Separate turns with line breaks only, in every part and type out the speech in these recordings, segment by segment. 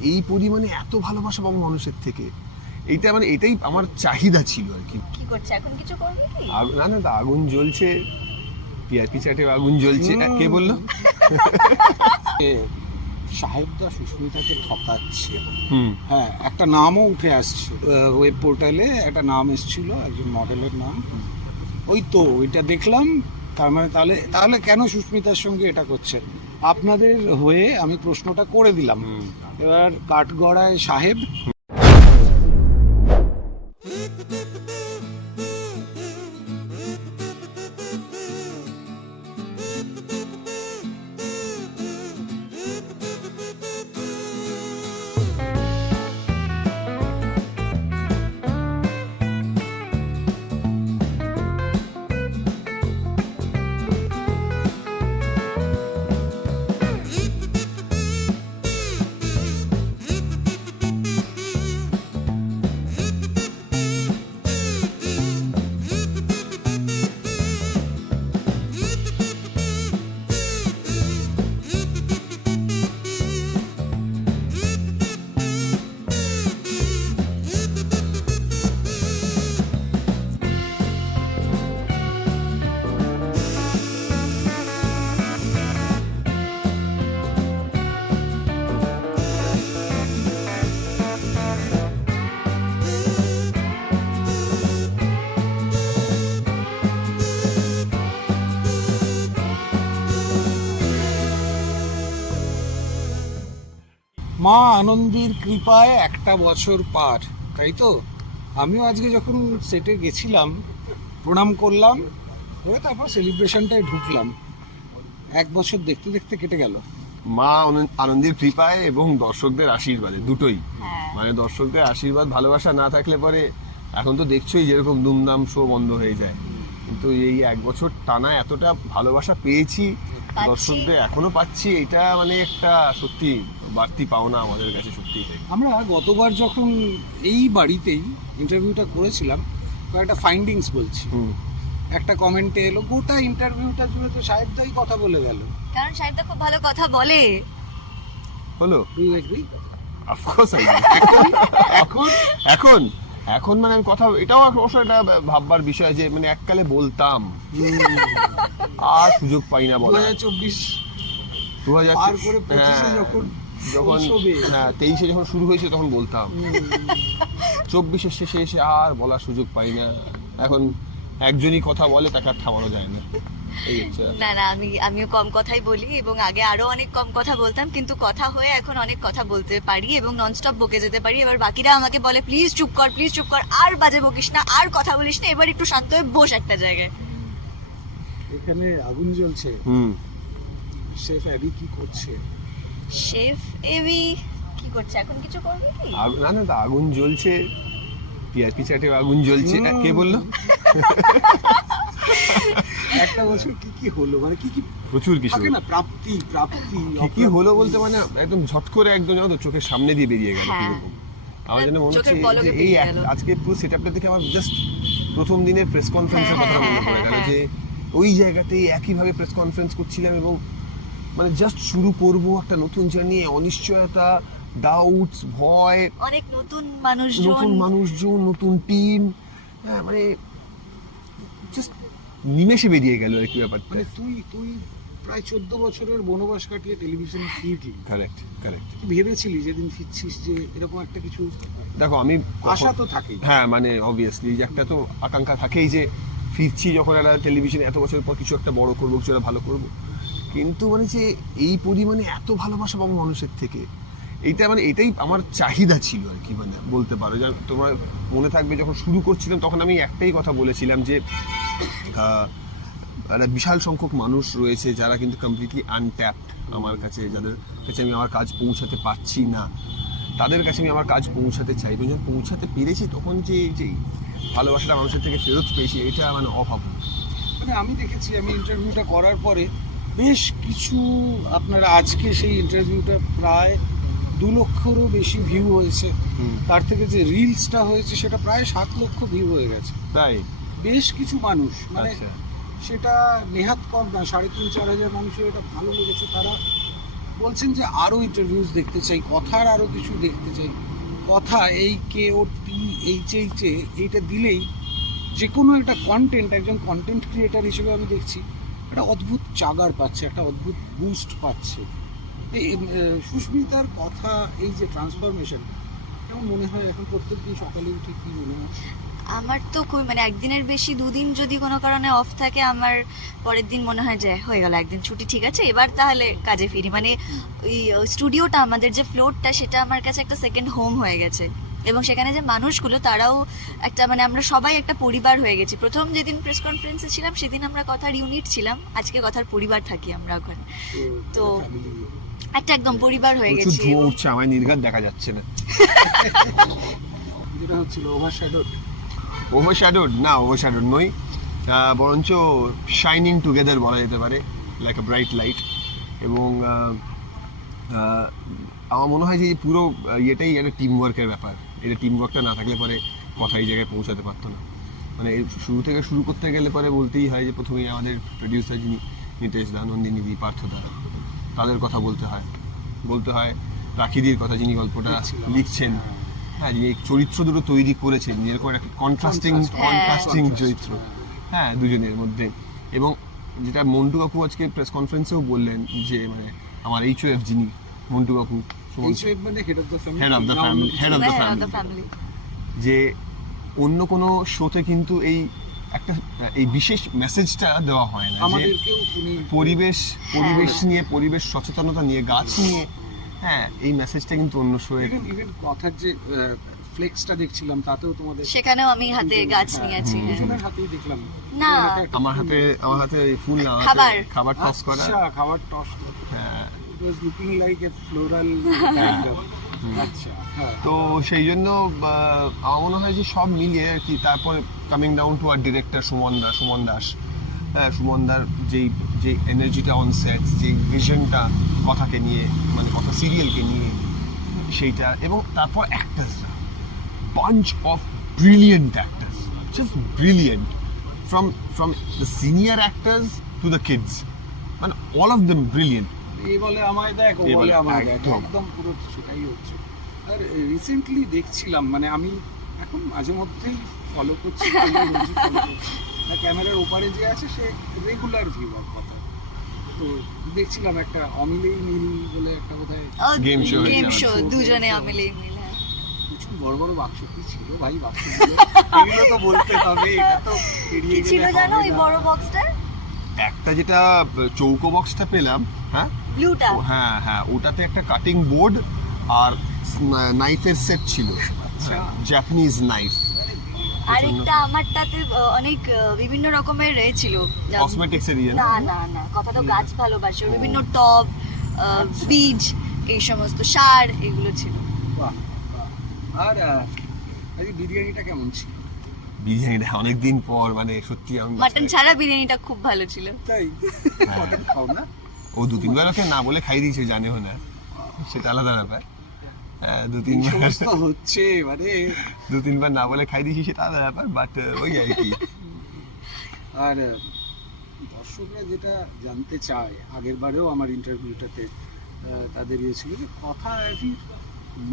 এই পরিমাণে এত ভালোবাসা পাবো মানুষের থেকে। এইটা মানে এটাই আমার চাহিদা ছিল আর কি।
কি করছে? এখন কিছু করবে কি?
না না তা আগুন জ্বলছে। টিআরপি চ্যাটে আগুন জ্বলছে। কে বলল?
সাহেবদা সুস্মিতাকে ঠকাচ্ছে।
হুম।
হ্যাঁ একটা নামও উঠে আসছে। ওয়েব পোর্টালে একটা নাম এসেছিল একজন মডেলের নাম। ওই তো ওইটা দেখলাম। তার মানে তাহলে তাহলে কেন সুস্মিতার সঙ্গে এটা করছেন আপনাদের হয়ে আমি প্রশ্নটা করে দিলাম। এবার কাঠগড়ায় সাহেব। আনন্দীর কৃপায় একটা বছর পার তাই তো? আমিও আজকে যখন সেটে গেছিলাম প্রণাম করলাম হয়ে তারপর সেলিব্রেশনটায় ঢুকলাম। এক বছর দেখতে দেখতে কেটে গেল।
মা আনন্দ- আনন্দের কৃপায় এবং দর্শকদের আশীর্বাদে দুটোই।
হ্যাঁ।
মানে দর্শকদের আশীর্বাদ ভালোবাসা না থাকলে পরে এখন তো দেখছোই যেরকম দুমদাম শো বন্ধ হয়ে যায়। কিন্তু এই এক বছর টানা এতটা ভালোবাসা পেয়েছি। দর্শকদের এখনও পাচ্ছি এটা মানে একটা সত্যি বাড়তি পাওনা আমাদের কাছে সত্যি।
আমরা গতবার যখন এই বাড়িতেই ইন্টারভিউটা করেছিলাম কয়েকটা ফাইন্ডিংস বলছি।
হুম।
একটা কমেন্টে এলো গোটা ইন্টারভিউটা জুড়ে তো সাহেবদাই কথা বলে গেল।
কারণ সাহেবদা খুব ভালো কথা বলে।
হলো? অফকোর্স
এখন? এখন?
এখন? এখন মানে আমি কথা এটাও অবশ্য এটা ভাববার বিষয় যে মানে এককালে বলতাম। আর সুযোগ পাই না বলা
চব্বিশ
দু হাজার হ্যাঁ,
যখন
যখন। হ্যাঁ তেইশে যখন শুরু হয়েছে তখন বলতাম। চব্বিশের শেষে এসে আর বলার সুযোগ পাই না। এখন একজনই কথা বলে তাকে আর থামানো যায় না।
না না আমি আমিও কম কথাই বলি এবং আগে আরও অনেক কম কথা বলতাম কিন্তু কথা হয়ে এখন অনেক কথা বলতে পারি এবং ননস্টপ বকে যেতে পারি। এবার বাকিরা আমাকে বলে প্লিজ চুপ কর প্লিজ চুপ কর আর বাজে বকিস না আর কথা বলিস না এবার একটু শান্ত হয়ে বস একটা জায়গায়।
এখানে আগুন জ্বলছে।
হুম।
শেফ অ্যাবি কি করছে?
শেফ এবি কি করছে? এখন কিছু করবে কি?
না না আগুন জ্বলছে। টিআরপি চ্যাটে আগুন জ্বলছে। কে বলল?
একটা বছর কি কি হলো? মানে কি কি
প্রচুর কিছু।
না প্রাপ্তি প্রাপ্তি
কি কি হলো বলতে মানে একদম ঝট করে একদম জানো তো চোখের সামনে দিয়ে বেরিয়ে গেল
হ্যাঁ।
কীরকম। আমার যেন মনে হচ্ছে এই। আজকে পুরো সেটআপটা দেখে আমার জাস্ট প্রথম দিনের প্রেস কনফারেন্সের কথা মনে
হ্যাঁ,
পড়ে গেল
হ্যাঁ,
যে ওই জায়গাতেই একইভাবে প্রেস কনফারেন্স করছিলাম এবং মানে জাস্ট শুরু করব একটা নতুন জার্নি অনিশ্চয়তা ডাউটস ভয়
অনেক নতুন মানুষজন।
নতুন মানুষজন নতুন টিম হ্যাঁ মানে জাস্ট নিমেষে বেরিয়ে গেল ব্যাপারটা।
মানে তুই তুই প্রায় চোদ্দ বছরের বনবাস কাটিয়ে টেলিভিশনে ফিরলি
কারেক্ট কারেক্ট
তুই ভেবেছিলি যেদিন ফিরছিস যে এরকম একটা কিছু
দেখো আমি
আশা তো থাকেই।
হ্যাঁ মানে অবভিয়াসলি যে একটা তো আকাঙ্ক্ষা থাকেই যে ফিরছি যখন একটা টেলিভিশনে এত বছর পর কিছু একটা বড় করব কিছু একটা ভালো করব। কিন্তু মানে যে এই পরিমাণে এত ভালোবাসা পাবো মানুষের থেকে এইটা মানে এটাই আমার চাহিদা ছিল আর কি মানে বলতে পারো। যে তোমার মনে থাকবে যখন শুরু করছিলাম, তখন আমি একটাই কথা বলেছিলাম যে একটা বিশাল সংখ্যক মানুষ রয়েছে যারা কিন্তু কমপ্লিটলি আনট্যাপড আমার কাছে, যাদের কাছে আমি আমার কাজ পৌঁছাতে পারছি না। তাদের কাছে আমি আমার কাজ পৌঁছাতে চাই। যখন পৌঁছাতে পেরেছি, তখন যে যে ভালোবাসাটা মানুষের থেকে ফেরত পেয়েছি, এটা মানে অভাব।
মানে আমি দেখেছি, আমি ইন্টারভিউটা করার পরে বেশ কিছু আপনারা আজকে সেই ইন্টারভিউটা প্রায় দু লক্ষরও বেশি ভিউ হয়েছে। তার থেকে যে রিলসটা হয়েছে সেটা প্রায় সাত লক্ষ ভিউ হয়ে গেছে।
তাই?
বেশ কিছু মানুষ মানে
আচ্ছা।
সেটা নেহাত কম না সাড়ে তিন চার হাজার মানুষের এটা ভালো লেগেছে। তারা বলছেন যে আরও ইন্টারভিউস দেখতে চাই কথার আরও কিছু দেখতে চাই। কথা এই কে ও টি এইচ এইচ এ এইটা দিলেই যে কোনো একটা কন্টেন্ট একজন কন্টেন্ট ক্রিয়েটার হিসেবে আমি দেখছি একটা অদ্ভুত চাগার পাচ্ছে একটা অদ্ভুত বুস্ট পাচ্ছে। সুস্মিতার কথা এই যে ট্রান্সফরমেশন কেমন মনে হয় এখন প্রত্যেকদিন সকালে উঠে কি মনে হয়
আমার তো খুবই মানে একদিনের বেশি দুদিন যদি কোনো কারণে অফ থাকে আমার পরের দিন মনে হয় যে হয়ে গেল একদিন ছুটি ঠিক আছে এবার তাহলে কাজে ফিরি। মানে ওই স্টুডিওটা আমাদের যে ফ্লোরটা সেটা আমার কাছে একটা সেকেন্ড হোম হয়ে গেছে। এবং সেখানে যে মানুষগুলো তারাও একটা মানে আমরা সবাই একটা পরিবার হয়ে গেছি। প্রথম যেদিন প্রেস কনফারেন্সে ছিলাম সেদিন আমরা কথার ইউনিট ছিলাম। আজকে কথার পরিবার থাকি আমরা ওখানে। তো- একটা একদম পরিবার হয়ে গেছি
ধোঁয়া উঠছে আমার নির্ঘাত দেখা যাচ্ছে না।
যেটা হচ্ছিল ওভার শ্যাডো
ওভারশ্যাডোড না ওভারশ্যাডোড নই। বরঞ্চ শাইনিং টুগেদার বলা যেতে পারে লাইক আ ব্রাইট লাইট এবং আমার মনে হয় যে পুরো ইয়েটাই একটা টিম ওয়ার্কের ব্যাপার। এটা টিম ওয়ার্কটা না থাকলে পরে কথা এই জায়গায় পৌঁছাতে পারতো না। মানে শুরু থেকে শুরু করতে গেলে পরে বলতেই হয় যে প্রথমেই আমাদের প্রডিউসার যিনি নিতেশ দা নন্দিনী দি পার্থ দা তাদের কথা বলতে হয়। বলতে হয় রাখিদির কথা যিনি গল্পটা। লিখছেন। হ্যাঁ যিনি এই চরিত্র দুটো তৈরি করেছেন যেরকম একটা কন্ট্রাস্টিং
Contrast,
কন্ট্রাস্টিং চরিত্র।
হ্যাঁ।
হ্যাঁ দুজনের মধ্যে। এবং যেটা মন্টু কাকু আজকে প্রেস কনফারেন্সেও বললেন যে মানে আমার এইচ ও এফ যিনি মন্টু কাকু
মানে হেড অফ দ্য ফ্যামিলি.
যে অন্য কোনো শোতে কিন্তু এই একটা এই বিশেষ মেসেজটা দেওয়া হয় না যে পরিবেশ পরিবেশ নিয়ে পরিবেশ সচেতনতা নিয়ে গাছ নিয়ে হ্যাঁ এই মেসেজটা কিন্তু অন্য
ইভেন কথার যে ফ্লেক্সটা দেখছিলাম তাতেও তোমাদের
সেখানেও আমি হাতে গাছ নিয়ে আছি হ্যাঁ।
দুজনের হাতেই দেখলাম
না।
তোমার হাতে একটা
আমার হাতে আমার হাতে এই ফুল না
খাবার।
খাবার টস করা
আচ্ছা খাবার টস
হ্যাঁ
it was looking like a floral আচ্ছা
তো সেই জন্য আমার মনে হয় যে সব মিলিয়ে আর কি তারপরে কামিং ডাউন টু আর ডিরেক্টর সুমন দাস সুমন দাস হ্যাঁ সুমন সুমনদার যেই যে এনার্জিটা অন সেট যে ভিশনটা কথাকে নিয়ে মানে কথা সিরিয়ালকে নিয়ে সেইটা এবং তারপর অ্যাক্টার্সরা bunch of brilliant actors just brilliant. From from the senior actors to the kids মানে অল অফ them brilliant.
এই বলে আমায় দেখ ও বলে আমায় দেখ
একদম।
পুরো সেটাই হচ্ছে। আর রিসেন্টলি দেখছিলাম মানে আমি এখন মাঝে মধ্যেই ফলো করছি ক্যামেরার ওপারে যে আছে সে রেগুলার ভিউয়ার কথা। তো দেখছিলাম একটা অমিলেই নীল বলে একটা বোধহয়
Game show হয়েছে
গেম শো দুজনে মিলে মিলে
কিছু বড় বড় বাক্স কি ছিল ভাই? বাক্সগুলো এগুলো তো বলতে হবে এটা তো এড়িয়ে
কি ছিল জানো ওই বড় বক্সটা
একটা যেটা চৌকো বক্সটা পেলাম হ্যাঁ?
ব্লুটা?
হ্যাঁ হ্যাঁ ওটাতে একটা কাটিং বোর্ড আর নাইফের সেট ছিল।
আচ্ছা।
জাপানিজ নাইফ
আরেকটা আমারটাতে অনেক বিভিন্ন রকমের এ ছিল।
কসমেটিক্স এর ইয়ে না?
না না না কথা তো গাছ ভালোবাসে। বিভিন্ন টব বীজ এই সমস্ত সার এগুলো ছিল।
বাহ, বাহ। আর আজকে বিরিয়ানিটা কেমন ছিল?
বিরিয়ানিটা অনেকদিন পর মানে সত্যি আমি
মাটন ছাড়া বিরিয়ানিটা খুব ভালো ছিল।
তাই?
হ্যাঁ।
মটন খাও না?
ও দু তিনবার ওকে না বলে খাই দিয়েছে জানেও না। সেটা আলাদা ব্যাপার। হ্যাঁ দু তিনবার
হচ্ছে মানে
দু তিনবার না বলে খাই দিয়েছি সেটা আলাদা ব্যাপার বাট ওই আর কি।
আর দর্শকরা যেটা জানতে চায় আগের বারেও আমার ইন্টারভিউটাতে তাদের ইয়ে ছিল যে কথা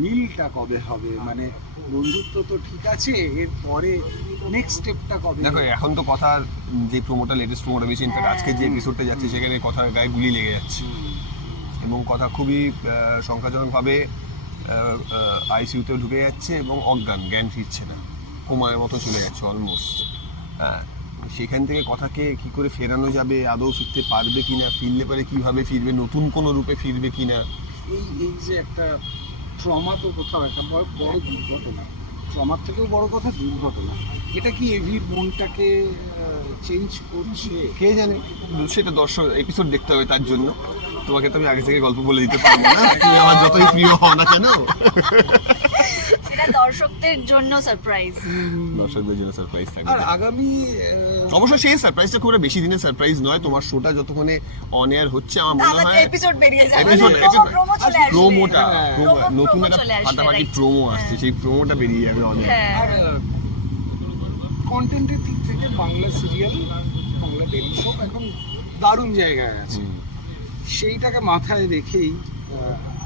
মিলটা কবে হবে? মানে বন্ধুত্ব তো ঠিক আছে এরপরে নেক্সট স্টেপটা কবে
দেখো এখন তো কথার যে প্রোমোটা লেটেস্ট প্রোমোটা বেশি ইনফ্যাক্ট আজকে যে এপিসোডটা যাচ্ছে সেখানে কথার গায়ে গুলি লেগে যাচ্ছে। এবং কথা খুবই সংখ্যাজনকভাবে আইসিইউতেও ঢুকে যাচ্ছে এবং অজ্ঞান জ্ঞান ফিরছে না। কোমায়ের মতো চলে যাচ্ছে অলমোস্ট হ্যাঁ সেখান থেকে কথাকে কি করে ফেরানো যাবে আদৌ ফিরতে পারবে কিনা ফিরলে পারে কীভাবে ফিরবে নতুন কোনো রূপে ফিরবে কিনা?
এই এই যে একটা ট্রমা তো কোথাও একটা বড় বড় দুর্ঘটনা। ট্রমার থেকেও বড় কথা, দুর্ঘটনা। এটা কি এভির মনটাকে চেঞ্জ করছে?
কে জানে? সেটা দর্শক এপিসোড দেখতে হবে তার জন্য। তোমাকে তো আমি আগে থেকে গল্প বলে দিতে পারব না। তুমি আমার যতই প্রিয় হও না কেন?
দর্শকদের জন্য সারপ্রাইজ
দর্শকদের জন্য সারপ্রাইজ থাকবে।
আর আগামী
অবশ্য সেই সারপ্রাইজটা খুব একটা বেশি দিনের সারপ্রাইজ নয়। তোমার শোটা যতক্ষণে অন এয়ার হচ্ছে আমার মনে হয়
এপিসোড বেরিয়ে যাবে। প্রোমো চলে আসবে।
প্রোমোটা
হ্যাঁ,
promo- নতুন একটা ফাটাফাটি প্রোমো আসছে সেই প্রোমোটা বেরিয়ে যাবে অনেক
হ্যাঁ।
আর কন্টেন্টের দিক থেকে বাংলা সিরিয়াল বাংলা টেলিশো এখন দারুণ জায়গায় আছে। সেইটাকে মাথায় রেখেই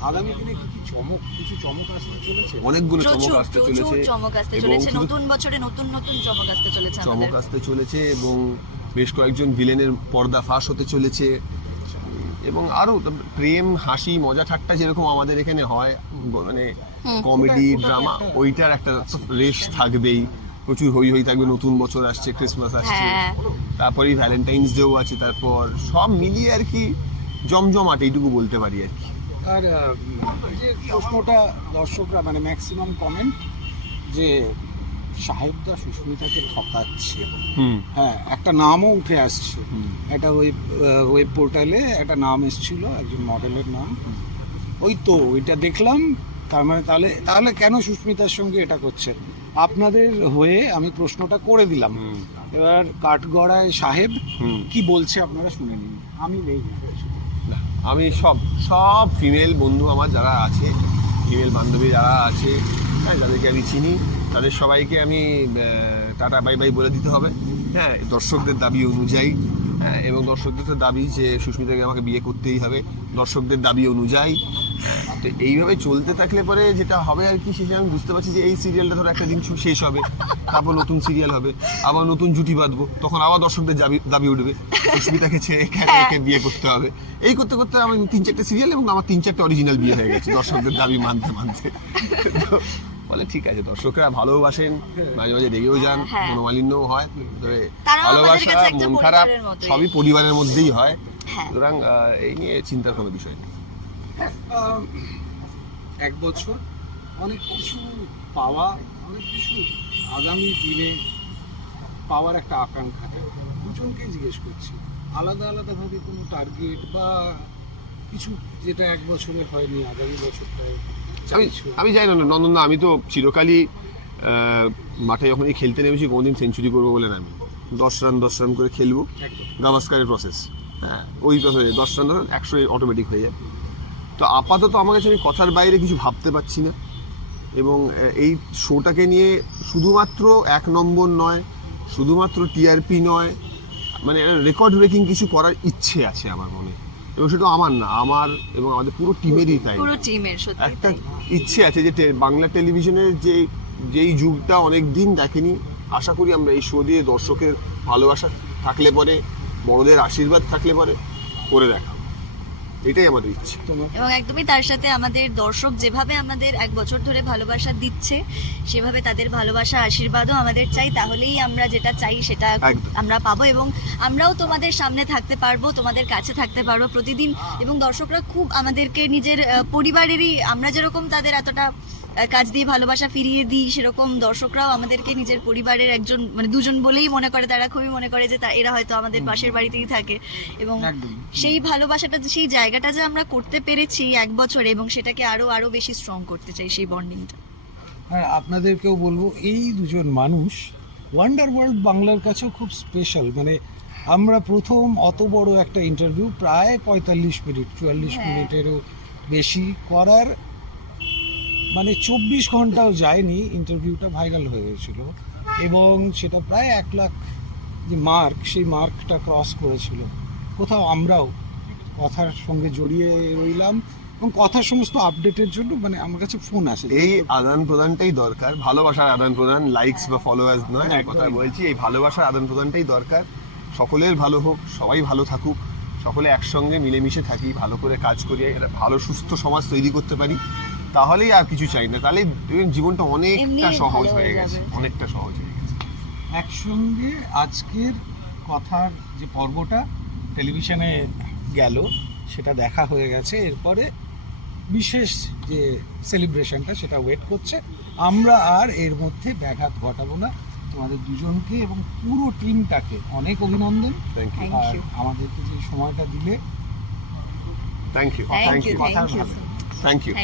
আগামী দিনে চমক কিছু চমক আসতে চলেছে?
অনেকগুলো চমক আসতে চলেছে
চমক আসতে চলেছে। নতুন বছরে নতুন নতুন চমক আসতে চলেছে
চমক আসতে চলেছে এবং বেশ কয়েকজন ভিলেনের পর্দা ফাঁস হতে চলেছে। এবং আরও প্রেম হাসি মজা ঠাট্টা যেরকম আমাদের এখানে হয় মানে কমেডি ড্রামা ওইটার একটা রেশ থাকবেই। প্রচুর হই হই থাকবে নতুন বছর আসছে ক্রিসমাস আসছে।
হ্যাঁ।
তারপরেই ভ্যালেন্টাইন্স ডেও আছে তারপর সব মিলিয়ে আর কি জমজমাট এইটুকু বলতে পারি আর কি।
আর যে প্রশ্নটা দর্শকরা মানে ম্যাক্সিমাম কমেন্ট যে সাহেবদা সুস্মিতাকে ঠকাচ্ছে।
হুম।
হ্যাঁ একটা নামও উঠে আসছে। একটা ওয়েব ওয়েব পোর্টালে একটা নাম এসেছিল একজন মডেলের নাম। ওই তো ওইটা দেখলাম তার মানে তাহলে তাহলে কেন সুস্মিতার সঙ্গে এটা করছে? আপনাদের হয়ে আমি প্রশ্নটা করে দিলাম। এবার কাঠগড়ায় সাহেব। কি বলছে আপনারা শুনে নিন। আমি নেই।
আমি সব সব ফিমেল বন্ধু আমার যারা আছে ফিমেল বান্ধবী যারা আছে হ্যাঁ যাদেরকে আমি চিনি, তাদের সবাইকে আমি টাটা, বাই বাই বলে দিতে হবে। হ্যাঁ দর্শকদের দাবি অনুযায়ী এবং দর্শকদের তো দাবি যে সুস্মিতাকে আমাকে বিয়ে করতেই হবে। দর্শকদের দাবি অনুযায়ী। হ্যাঁ, তো এইভাবে চলতে থাকলে পরে যেটা হবে আর কি শেষে আমি বুঝতে পারছি যে এই সিরিয়ালটা ধরো একটা দিন শেষ হবে তারপর নতুন সিরিয়াল হবে আবার নতুন জুটি বাঁধবো তখন আবার দর্শকদের দাবি দাবি উঠবে সুস্মিতাকে ছেড়ে একে বিয়ে করতে হবে। এই করতে করতে আমি তিন চারটে সিরিয়াল এবং আমার তিন চারটে অরিজিনাল বিয়ে হয়ে গেছে দর্শকদের দাবি মানতে মানতে। বলে ঠিক আছে দর্শকরা ভালোবাসেন মাঝে মাঝে রেগেও যান
হ্যাঁ।
মনোমালিন্যও হয়। তবে ভালোবাসা মন খারাপ সবই পরিবারের মধ্যেই হয়।
হ্যাঁ।
সুতরাং এই নিয়ে চিন্তার কোনো বিষয় নেই।
এক বছর অনেক কিছু পাওয়া অনেক কিছু আগামী দিনে পাওয়ার একটা আকাঙ্ক্ষা। দুজনকে জিজ্ঞেস করছি আলাদা আলাদাভাবে কোনো টার্গেট বা কিছু যেটা এক বছরে হয়নি আগামী বছরটায়?
আমি আমি জানি না নন্দন না আমি তো চিরকালই মাঠে যখনই খেলতে নেমেছি কোনোদিন সেঞ্চুরি করব বলে নামি দশ রান দশ রান করে খেলব। গাভাস্কারের প্রসেস হ্যাঁ ওই প্রসেসে দশ রান ধরুন একশো অটোমেটিক হয়ে যায়। তো আপাতত আমার কাছে আমি কথার বাইরে কিছু ভাবতে পারছি না। এবং এই শোটাকে নিয়ে শুধুমাত্র এক নম্বর নয় শুধুমাত্র টিআরপি নয় মানে রেকর্ড ব্রেকিং কিছু করার ইচ্ছে আছে আমার মনে। এবং সেটা আমার না আমার এবং আমাদের পুরো টিমেরই তাই।
পুরো টিমের সত্যি
একটা ইচ্ছে আছে যে বাংলা টেলিভিশনের যে যেই যুগটা অনেক দিন দেখেনি আশা করি আমরা এই শো দিয়ে দর্শকের ভালোবাসা থাকলে পরে বড়দের আশীর্বাদ থাকলে পরে করে দেখা এটাই আমাদের ইচ্ছে।
এবং একদমই তার সাথে আমাদের দর্শক যেভাবে আমাদের এক বছর ধরে ভালোবাসা দিচ্ছে সেভাবে তাদের ভালোবাসা আশীর্বাদও আমাদের চাই। তাহলেই আমরা যেটা চাই সেটা আমরা পাবো এবং আমরাও তোমাদের সামনে থাকতে পারব তোমাদের কাছে থাকতে পারব প্রতিদিন। এবং দর্শকরা খুব আমাদেরকে নিজের পরিবারেরই আমরা যেরকম তাদের এতটা কাজ দিয়ে ভালোবাসা ফিরিয়ে দিই সেরকম দর্শকরাও আমাদেরকে নিজের পরিবারের একজন মানে দুজন বলেই মনে করে তারা খুবই মনে করে যে এরা হয়তো আমাদের পাশের বাড়িতেই থাকে। এবং সেই ভালোবাসাটা সেই জায়গাটা যে আমরা করতে পেরেছি এক বছরে এবং সেটাকে আরও আরও বেশি স্ট্রং করতে চাই সেই বন্ডিংটা
হ্যাঁ আপনাদেরকেও বলব এই দুজন মানুষ ওয়ান্ডার ওয়ার্ল্ড বাংলার কাছেও খুব স্পেশাল মানে আমরা প্রথম অত বড় একটা ইন্টারভিউ প্রায় পঁয়তাল্লিশ মিনিট চুয়াল্লিশ
হ্যাঁ।
মিনিটেরও বেশি করার মানে চব্বিশ ঘন্টাও যায়নি ইন্টারভিউটা ভাইরাল হয়ে গেছিল। এবং সেটা প্রায় এক লাখ যে মার্ক সেই মার্কটা ক্রস করেছিল। কোথাও আমরাও কথার সঙ্গে জড়িয়ে রইলাম এবং কথার সমস্ত আপডেটের জন্য মানে আমার কাছে ফোন আসে।
এই আদান প্রদানটাই দরকার ভালোবাসার আদান প্রদান লাইকস বা ফলোয়ার্স নয় এক কথা বলছি এই ভালোবাসার আদান প্রদানটাই দরকার। সকলের ভালো হোক সবাই ভালো থাকুক সকলে একসঙ্গে মিলেমিশে থাকি ভালো করে কাজ করি একটা ভালো সুস্থ সমাজ তৈরি করতে পারি। তাহলেই আর কিছু চাই না। তাহলে জীবনটা অনেকটা সহজ হয়ে গেছে অনেকটা সহজ হয়ে গেছে।
একসঙ্গে আজকের কথার যে পর্বটা টেলিভিশনে গেল সেটা দেখা হয়ে গেছে। এরপরে বিশেষ যে সেলিব্রেশনটা সেটা ওয়েট করছে। আমরা আর এর মধ্যে ব্যাঘাত ঘটাবো না। তোমাদের দুজনকে এবং পুরো টিমটাকে অনেক অভিনন্দন।
থ্যাংক ইউ
আর আমাদেরকে যে সময়টা দিলে
thank you. Thank you
thank you